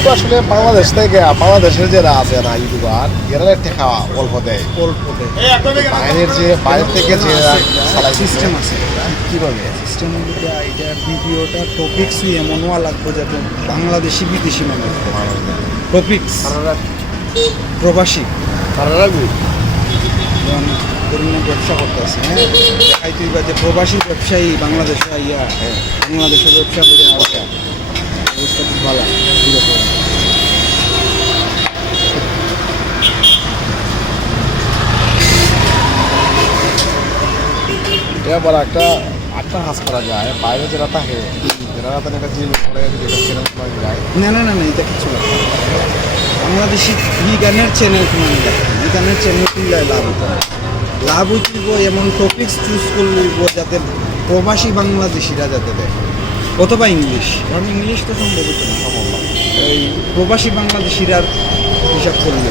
YouTube আসলে বাংলাদেশ থেকে বাংলাদেশের যারা আছে না ইউটিউবার এরা টেকা অল্প দেয়। অল্প দেয়। বাইরের যে বাইরের থেকে যে সিস্টেম আছে। কীভাবে? সিস্টেম এটা ভিডিওটা টপিক্সই এমন হওয়া লাগবে যাতে বাংলাদেশি বিদেশি মানুষ। টপিক্স প্রবাসী। যেমন ধরুন ব্যবসা করতেছে হ্যাঁ? তুই বা যে প্রবাসী ব্যবসায়ী বাংলাদেশে আইয়া বাংলাদেশের ব্যবসা করে আসা খুব ভালো। এবার একটা একটা হাস করা যায়, বাইরে যারা থাকে, যারা তাদের একটা জিম করে যেটা চ্যানেল করে যায়। না না না না, এটা কিছু না। বাংলাদেশি ই গানের চ্যানেল ই গানের চ্যানেল খুললে লাভ হতো। লাভ হইব এমন টপিক্স চুজ করব যাতে প্রবাসী বাংলাদেশিরা যাতে দেয় অথবা ইংলিশ। কারণ ইংলিশ তো সম্ভব হতো না এই প্রবাসী বাংলাদেশিরা হিসাব করলে